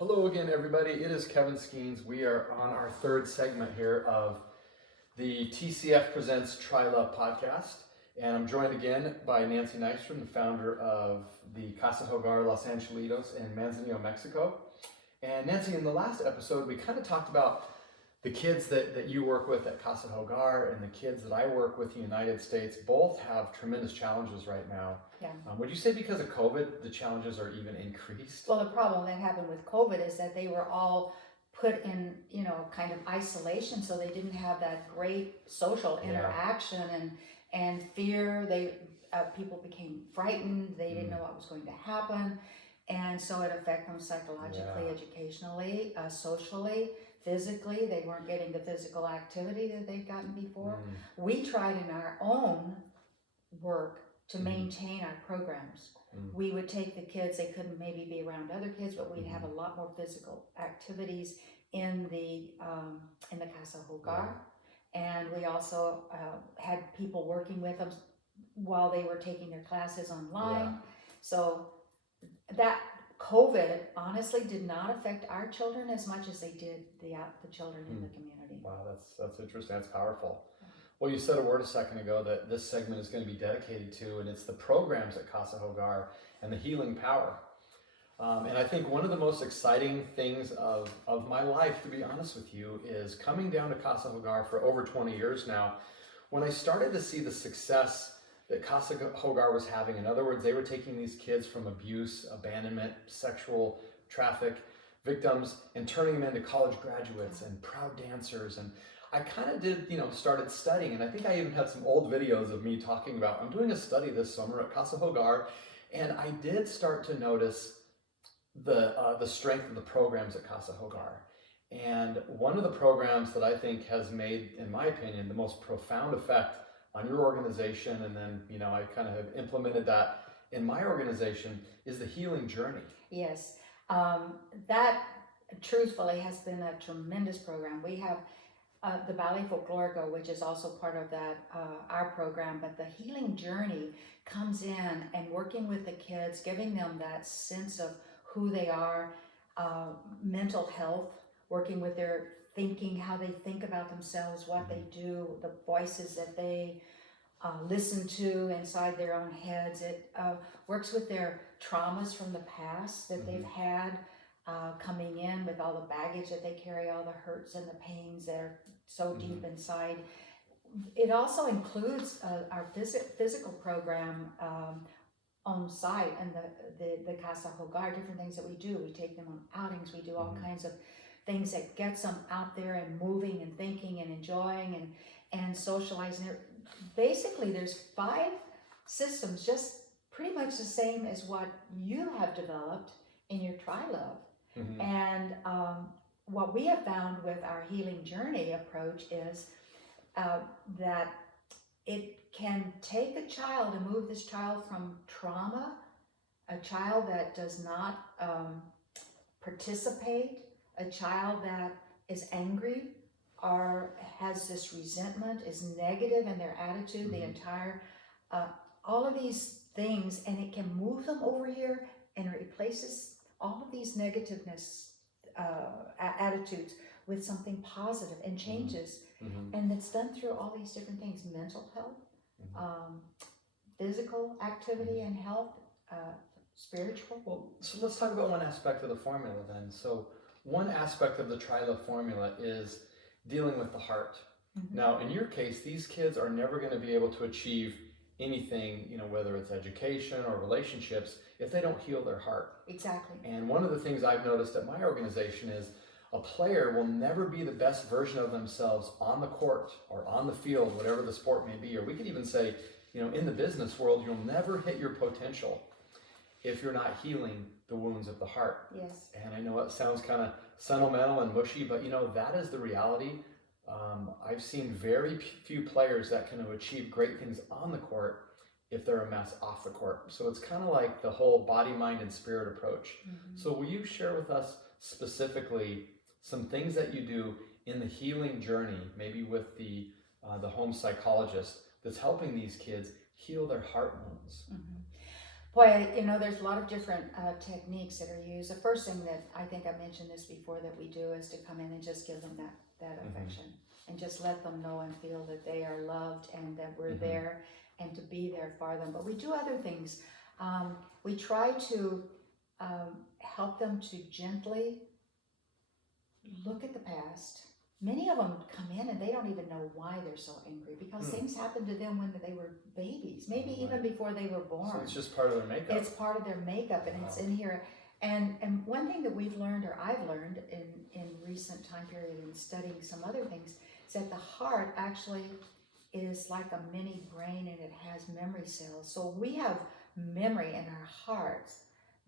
Hello again, everybody. It is Kevin Skeens. We are on our third segment here of the TCF Presents Try Love podcast. And I'm joined again by Nancy Nystrom, the founder of the Casa Hogar Los Angelitos in Manzanillo, Mexico. And Nancy, in the last episode, we kind of talked about the kids that you work with at Casa Hogar and the kids that I work with in the United States both have tremendous challenges right now. Yeah. Would you say because of COVID, the challenges are even increased? Well, the problem that happened with COVID is that they were all put in, kind of isolation, so they didn't have that great social interaction and fear. People became frightened. They didn't know what was going to happen, and so it affected them psychologically, educationally, socially, physically. They weren't getting the physical activity that they'd gotten before. We tried in our own work to maintain our programs. We would take the kids, they couldn't maybe be around other kids, but we'd have a lot more physical activities in the Casa Hogar. And we also had people working with them while they were taking their classes online. So that COVID honestly did not affect our children as much as they did the children in the community. Wow, that's interesting. That's powerful. Well, you said a word a second ago that this segment is going to be dedicated to, and it's the programs at Casa Hogar and the healing power. And I think one of the most exciting things of my life, to be honest with you, is coming down to Casa Hogar for over 20 years now. When I started to see the success that Casa Hogar was having, in other words, they were taking these kids from abuse, abandonment, sexual traffic victims and turning them into college graduates and proud dancers. And I kind of started studying, and I think I even had some old videos of me talking about, I'm doing a study this summer at Casa Hogar, and I did start to notice the strength of the programs at Casa Hogar. And one of the programs that I think has made, in my opinion, the most profound effect on your organization, and then, I kind of have implemented that in my organization, is the healing journey. Yes, that truthfully has been a tremendous program. We have the Ballet Folklorico, which is also part of that, our program, but the healing journey comes in and working with the kids, giving them that sense of who they are, mental health, working with their thinking, how they think about themselves, what they do, the voices that they listen to inside their own heads. It works with their traumas from the past that they've had, coming in with all the baggage that they carry, all the hurts and the pains that are so deep inside. It also includes our physical program on site and the Casa Hogar, different things that we do. We take them on outings, we do all kinds of things that gets them out there and moving and thinking and enjoying and socializing. Basically, there's 5 systems, just pretty much the same as what you have developed in your Try Love. And what we have found with our healing journey approach is that it can take a child and move this child from trauma, a child that does not participate, a child that is angry or has this resentment, is negative in their attitude, the entire, all of these things, and it can move them over here and replaces all of these negativeness attitudes with something positive and changes. And it's done through all these different things: mental health, physical activity and health, spiritual. Well, so let's talk about one aspect of the formula then. So one aspect of the Try Love formula is dealing with the heart. Now, in your case, these kids are never going to be able to achieve anything, whether it's education or relationships, if they don't heal their heart. Exactly. And one of the things I've noticed at my organization is a player will never be the best version of themselves on the court or on the field, whatever the sport may be. Or we could even say, in the business world, you'll never hit your potential if you're not healing the wounds of the heart. Yes. And I know it sounds kind of sentimental and mushy, but that is the reality. I've seen very few players that can achieve great things on the court if they're a mess off the court. So it's kind of like the whole body, mind, and spirit approach. So will you share with us specifically some things that you do in the healing journey, maybe with the home psychologist that's helping these kids heal their heart wounds? Boy, there's a lot of different techniques that are used. The first thing that I think I mentioned this before that we do is to come in and just give them that affection and just let them know and feel that they are loved and that we're there and to be there for them. But we do other things. We try to help them to gently look at the past. Many of them come in and they don't even know why they're so angry because things happened to them when they were babies, maybe even before they were born. So it's just part of their makeup. It's part of their makeup, and it's in here. And one thing that we've learned, or I've learned in recent time period in studying some other things, is that the heart actually is like a mini brain and it has memory cells. So we have memory in our hearts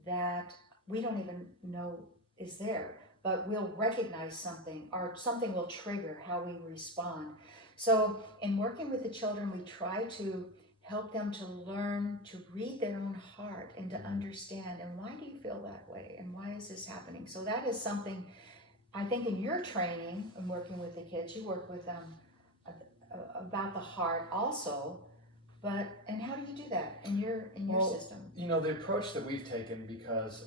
that we don't even know is there, but we'll recognize something or something will trigger how we respond. So in working with the children, we try to help them to learn to read their own heart and to understand, and why do you feel that way and why is this happening? So that is something I think in your training and working with the kids, you work with them about the heart also. And how do you do that in your system? The approach that we've taken, because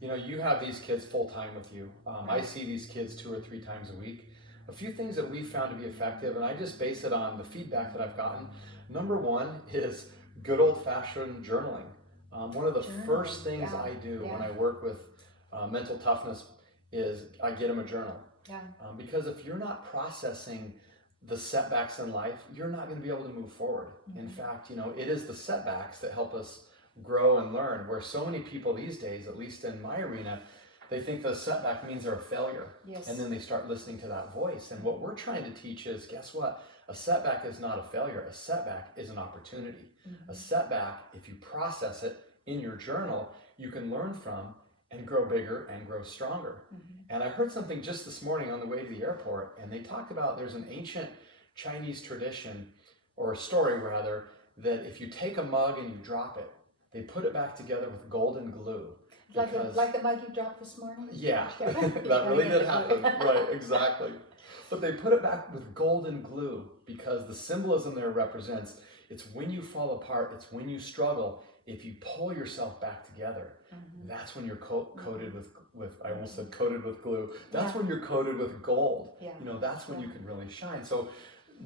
you have these kids full time with you. I see these kids 2 or 3 times a week. A few things that we found to be effective, and I just base it on the feedback that I've gotten. Number one is good old fashioned journaling. One of the first things I do when I work with mental toughness is I get them a journal. Yeah. Because if you're not processing the setbacks in life, you're not going to be able to move forward. In fact, it is the setbacks that help us grow and learn, where so many people these days, at least in my arena, they think the setback means they're a failure. Yes. And then they start listening to that voice. And what we're trying to teach is, guess what? A setback is not a failure. A setback is an opportunity. A setback, if you process it in your journal, you can learn from and grow bigger and grow stronger. And I heard something just this morning on the way to the airport, and they talked about there's an ancient Chinese tradition, or a story rather, that if you take a mug and you drop it, they put it back together with golden glue. Like the mug you dropped this morning? Yeah, that really did happen. Right, exactly. But they put it back with golden glue because the symbolism there represents it's when you fall apart, it's when you struggle. If you pull yourself back together, that's when you're coated with I almost said coated with glue. That's when you're coated with gold. Yeah. That's when you can really shine. So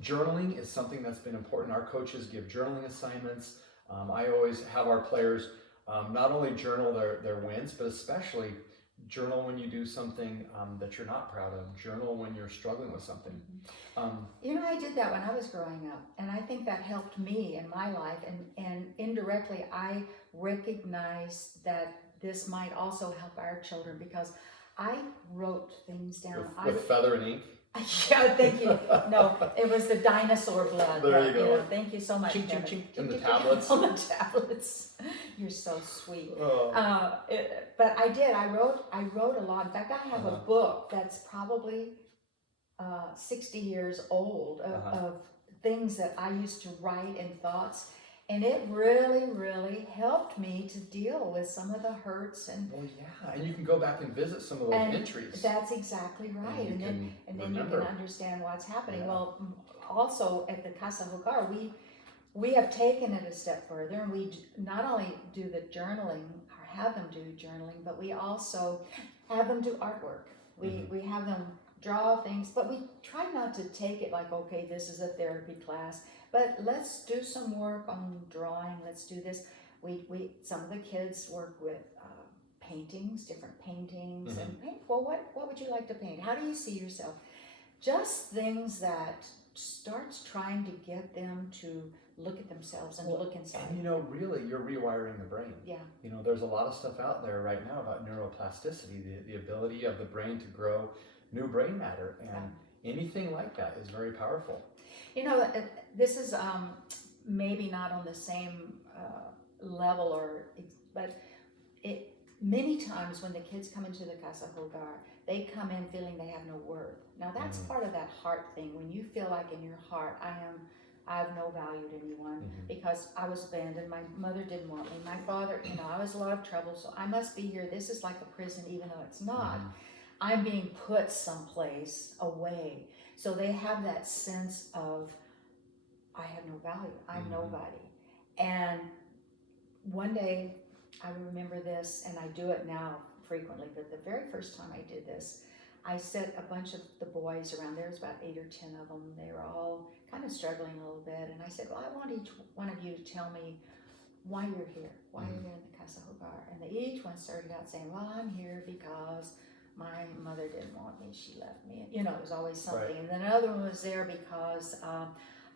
journaling is something that's been important. Our coaches give journaling assignments. I always have our players not only journal their wins, but especially journal when you do something that you're not proud of. Journal when you're struggling with something. I did that when I was growing up, and I think that helped me in my life, and indirectly I recognized that this might also help our children because I wrote things down. With feather and ink? Yeah, thank you. No, it was the dinosaur blood. There you go. Thank you so much. Chink, chink, chink. And the tablets. On the tablets. You're so sweet. Oh. But I did. I wrote a lot. In fact, I have a book that's probably 60 years old of things that I used to write and thoughts. And it really, really helped me to deal with some of the hurts and. Well, yeah, and you can go back and visit some of those entries. That's exactly right, and then you can understand what's happening. Yeah. Well, also at the Casa Hogar, we have taken it a step further, and we not only do the journaling or have them do journaling, but we also have them do artwork. We have them draw things, but we try not to take it like, okay, this is a therapy class. But let's do some work on drawing. Let's do this. We some of the kids work with paintings, different paintings, and paint. Well, what would you like to paint? How do you see yourself? Just things that starts trying to get them to look at themselves and look inside. And really, you're rewiring the brain. Yeah. There's a lot of stuff out there right now about neuroplasticity, the ability of the brain to grow new brain matter, and anything like that is very powerful. This is maybe not on the same level, but many times when the kids come into the Casa Hogar, they come in feeling they have no worth. Now that's part of that heart thing. When you feel like in your heart, I have no value to anyone because I was abandoned. My mother didn't want me. My father, I was in a lot of trouble, so I must be here. This is like a prison, even though it's not. I'm being put someplace away. So they have that sense of, I have no value. I'm nobody. And one day, I remember this, and I do it now frequently, but the very first time I did this, I set a bunch of the boys around. There was about 8 or 10 of them. They were all kind of struggling a little bit, and I said, well, I want each one of you to tell me why you're here, why you're in the Casa Hogar. And they each one started out saying, well, I'm here because my mother didn't want me, she left me. You know, it was always something. Right. And then another one was there because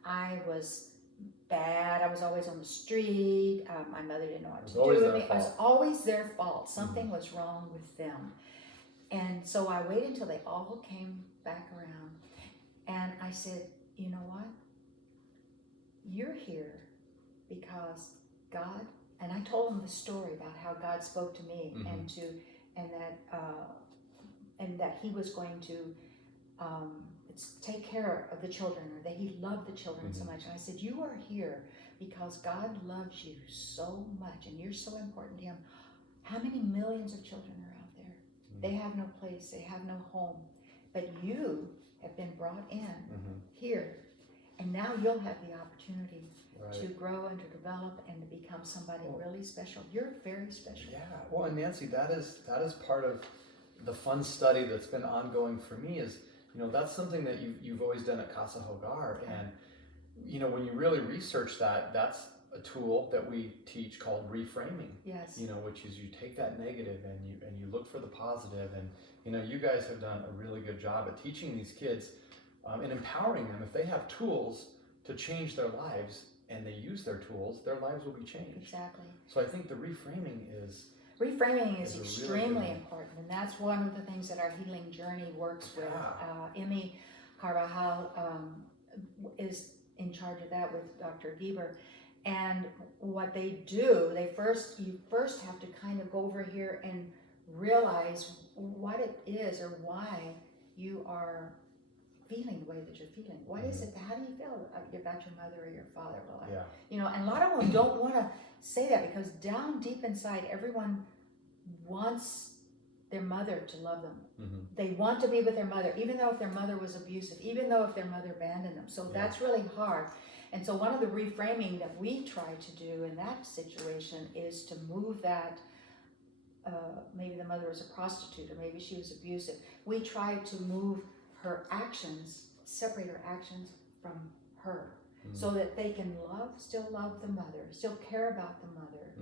I was bad. I was always on the street. My mother didn't know what to do with me. It was always their fault. Something was wrong with them. And so I waited until they all came back around. And I said, you know what? You're here because God, and I told them the story about how God spoke to me and that He was going to take care of the children, or that He loved the children so much. And I said, you are here because God loves you so much and you're so important to Him. How many millions of children are out there? They have no place, they have no home, but you have been brought in here, and now you'll have the opportunity to grow and to develop and to become somebody really special. You're very special. Yeah. Well, and Nancy, that is part of the fun study that's been ongoing for me. Is, you know, that's something that you've always done at Casa Hogar, and you know, when you really research that, that's a tool that we teach called reframing. Yes. You know, which is you take that negative and you look for the positive, and you know, you guys have done a really good job at teaching these kids and empowering them. If they have tools to change their lives and they use their tools, their lives will be changed. Exactly. So I think the reframing is extremely really important, and that's one of the things that our healing journey works with. Emmy Carvajal is in charge of that with Dr. Gieber. And what they do, you first have to kind of go over here and realize what it is or why you are feeling the way that you're feeling. What is it? How do you feel about your mother or your father? Well, you know, and a lot of them don't want to say that because down deep inside, everyone wants their mother to love them. They want to be with their mother, even though if their mother was abusive, even though if their mother abandoned them. So that's really hard. And so one of the reframing that we try to do in that situation is to move that, maybe the mother was a prostitute or maybe she was abusive. We try to move her actions, separate her actions from her, so that they can still love the mother, still care about the mother,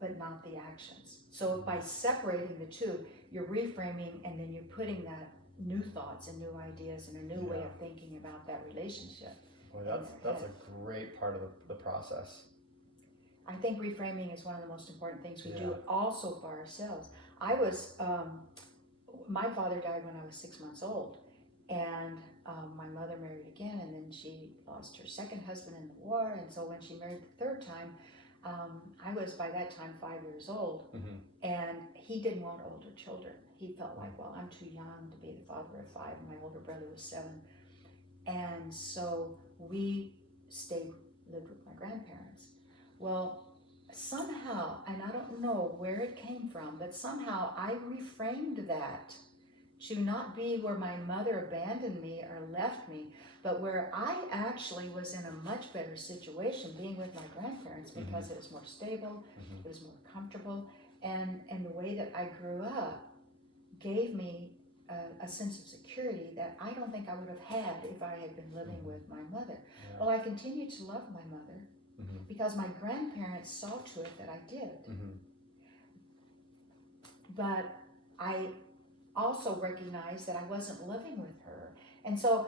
but not the actions. So by separating the two, you're reframing, and then you're putting that new thoughts and new ideas and a new way of thinking about that relationship. Well, that's a great part of the process. I think reframing is one of the most important things we do also for ourselves. I was, my father died when I was 6 months old, and my mother married again, and then she lost her second husband in the war, and so when she married the third time, I was by that time 5 years old, and he didn't want older children. He felt like, well, I'm too young to be the father of 5, and my older brother was 7. And so we lived with my grandparents. Well, somehow, and I don't know where it came from, but somehow I reframed that to not be where my mother abandoned me or left me, but where I actually was in a much better situation being with my grandparents because it was more stable, it was more comfortable, and the way that I grew up gave me a sense of security that I don't think I would have had if I had been living with my mother. Well, I continued to love my mother because my grandparents saw to it that I did. But I also recognized that I wasn't living with her. And so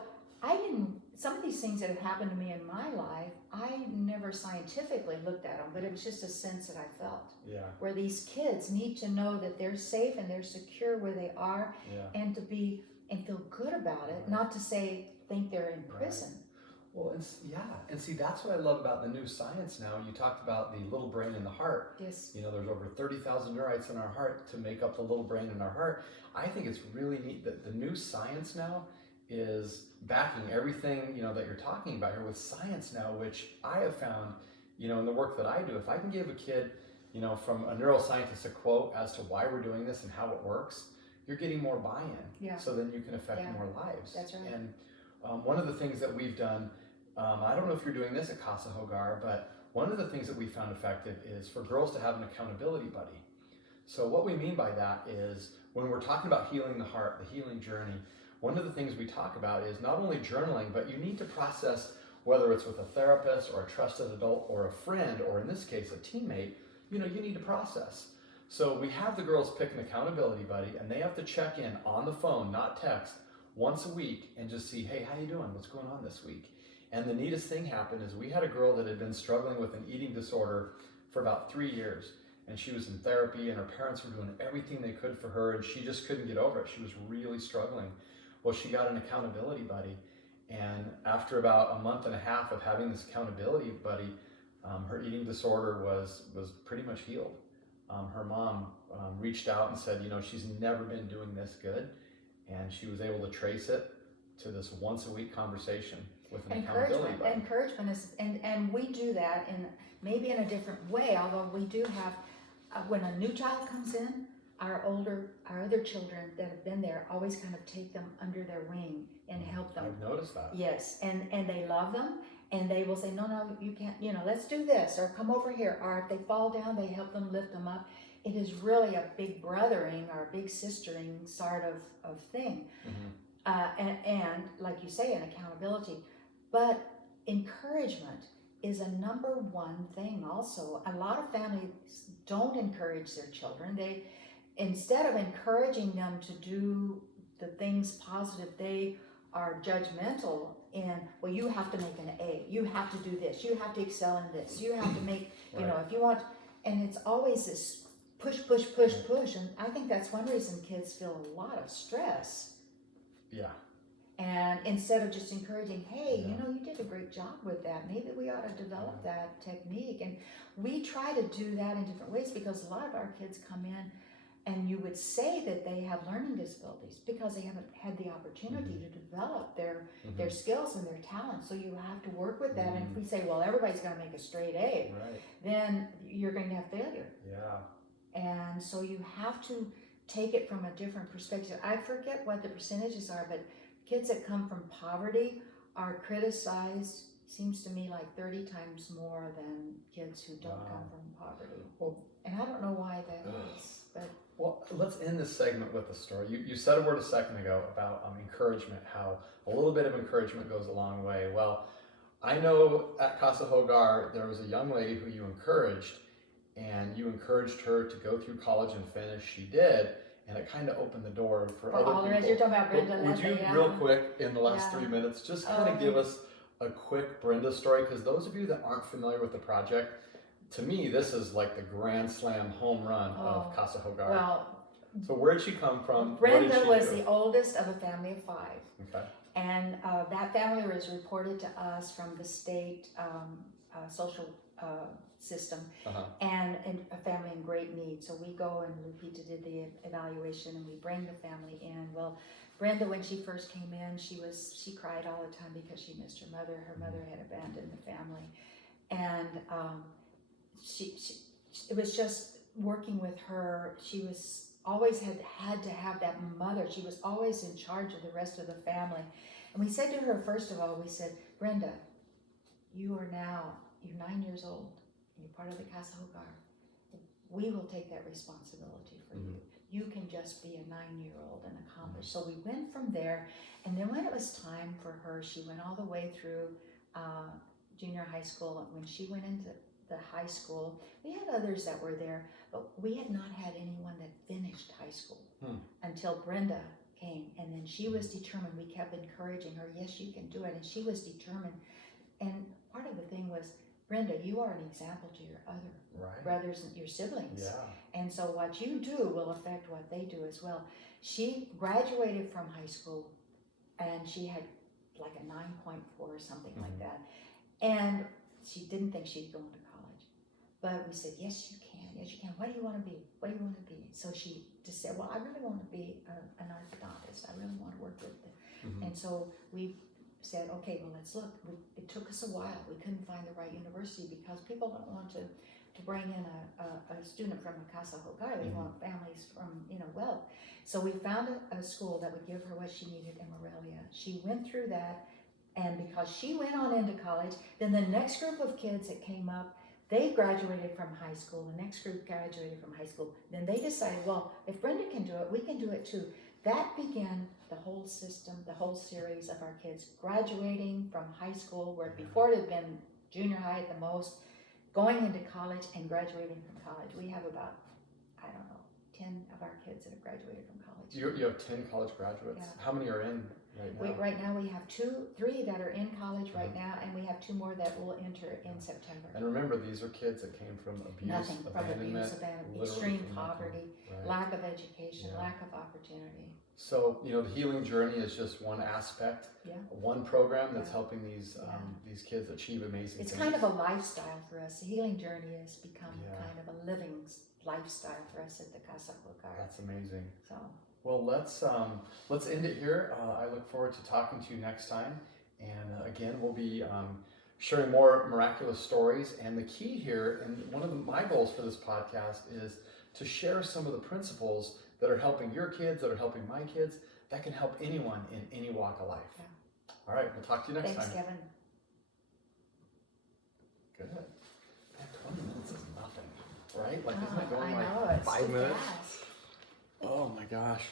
some of these things that have happened to me in my life, I never scientifically looked at them, but it was just a sense that I felt. Where these kids need to know that they're safe and they're secure where they are, and feel good about it, not to think they're in prison. Well, and see, that's what I love about the new science now. You talked about the little brain and the heart. Yes. You know, there's over 30,000 neurites in our heart to make up the little brain in our heart. I think it's really neat that the new science now is backing everything, you know, that you're talking about here with science now, which I have found, you know, in the work that I do, if I can give a kid, you know, from a neuroscientist a quote as to why we're doing this and how it works, you're getting more buy-in. So then you can affect more lives. That's right. And one of the things that we've done, I don't know if you're doing this at Casa Hogar, but one of the things that we found effective is for girls to have an accountability buddy. So what we mean by that is when we're talking about healing the heart, the healing journey, one of the things we talk about is not only journaling, but you need to process, whether it's with a therapist or a trusted adult or a friend, or in this case, a teammate, you need to process. So we have the girls pick an accountability buddy, and they have to check in on the phone, not text, once a week and just see, hey, how you doing? What's going on this week? And the neatest thing happened is we had a girl that had been struggling with an eating disorder for about 3 years. And she was in therapy, and her parents were doing everything they could for her, and she just couldn't get over it. She was really struggling. Well, she got an accountability buddy. And after about a month and a half of having this accountability buddy, her eating disorder was pretty much healed. Her mom reached out and said, she's never been doing this good. And she was able to trace it to this once a week conversation with an accountability buddy. Encouragement is, and we do that in maybe in a different way, although we do have, when a new child comes in, our other children that have been there always kind of take them under their wing and help them. I've noticed that. Yes, and they love them, and they will say, no, you can't, let's do this, or come over here, or if they fall down, they help them lift them up. It is really a big brothering or a big sistering sort of thing. Mm-hmm. And like you say, an accountability, but encouragement is a number one thing also. A lot of families don't encourage their children. They, instead of encouraging them to do the things positive, they are judgmental in, well, you have to make an A, you have to do this, you have to excel in this, you have to make, right. If you want, and it's always this push, and I think that's one reason kids feel a lot of stress. Yeah. And instead of just encouraging, hey, Yeah. you did a great job with that, maybe we ought to develop that technique. And we try to do that in different ways, because a lot of our kids come in and you would say that they have learning disabilities because they haven't had the opportunity Mm-hmm. to develop their Mm-hmm. skills and their talents. So you have to work with that. Mm-hmm. And if we say, well, everybody's going to make a straight A, Right. then you're going to have failure. Yeah. And so you have to take it from a different perspective. I forget what the percentages are, but kids that come from poverty are criticized, seems to me, like 30 times more than kids who don't Wow. come from poverty. Well, And I don't know why that is, but Well, let's end this segment with a story. You said a word a second ago about encouragement, how a little bit of encouragement goes a long way. Well, I know at Casa Hogar, there was a young lady who you encouraged, and you encouraged her to go through college and finish. She did, and it kind of opened the door for other all the rest, people. you're talking about Brenda But would you, Leslie, yeah. real quick, in the last Yeah. 3 minutes, just kind of give us a quick Brenda story? Because those of you that aren't familiar with the project, to me, this is like the grand slam home run of Casa Hogar. Well, So where'd she come from? Brenda what did she was do? the oldest of a family of 5. Okay. And that family was reported to us from the state social system, Uh-huh. and a family in great need. So we go, and Lupita did the evaluation, and we bring the family in. Well, Brenda, when she first came in, she cried all the time because she missed her mother. Her mother had abandoned the family, and it was just working with her. She was always had to have that mother. She was always in charge of the rest of the family. And we said to her, first of all, we said, Brenda, you're 9 years old. You're part of the Casa Hogar. We will take that responsibility for you. You can just be a 9-year-old and accomplish. So we went from there, and then when it was time for her, she went all the way through junior high school. When she went into the high school, we had others that were there, but we had not had anyone that finished high school until Brenda came. And then she was determined. We kept encouraging her, yes, you can do it. And she was determined. And part of the thing was, Brenda, you are an example to your other brothers and your siblings. Yeah. And so what you do will affect what they do as well. She graduated from high school, and she had like a 9.4 or something like that. And she didn't think she'd go into college. But we said, yes, you can. Yes, you can. What do you want to be? What do you want to be? So she just said, well, I really want to be an orthodontist. I really want to work with them. And so we said, okay, well, let's look. It took us a while. We couldn't find the right university because people don't want to bring in a student from a Casa Hogar. They want families from, wealth. So we found a school that would give her what she needed in Morelia. She went through that, and because she went on into college, then the next group of kids that came up They graduated from high school, the next group graduated from high school. Then they decided, well, if Brenda can do it, we can do it too. That began the whole system, the whole series of our kids graduating from high school, where before it had been junior high at the most, going into college and graduating from college. We have about, I don't know, 10 of our kids that have graduated from college. You have 10 college graduates. Yeah. How many are in right now? Right now we have 3 that are in college right now, and we have 2 more that will enter in September. And remember, these are kids that came from abuse, Nothing from abuse, literally extreme from nothing. poverty, Right. lack of education, Yeah. lack of opportunity. So, you know, the healing journey is just one aspect, Yeah. one program that's Yeah. helping these kids achieve amazing It's things. kind of a lifestyle for us. The healing journey has become Yeah. kind of a living lifestyle for us at the Casa Hogar. That's amazing. So, Well, let's end it here. I look forward to talking to you next time. And again, we'll be sharing more miraculous stories. And the key here, and one of my goals for this podcast, is to share some of the principles that are helping your kids, that are helping my kids, that can help anyone in any walk of life. Yeah. All right, we'll talk to you next thanks, time. Kevin. Good. Man, 20 minutes is nothing, right? Like, isn't it Oh, going I like know, it's 5 too minutes? fast. Oh my gosh.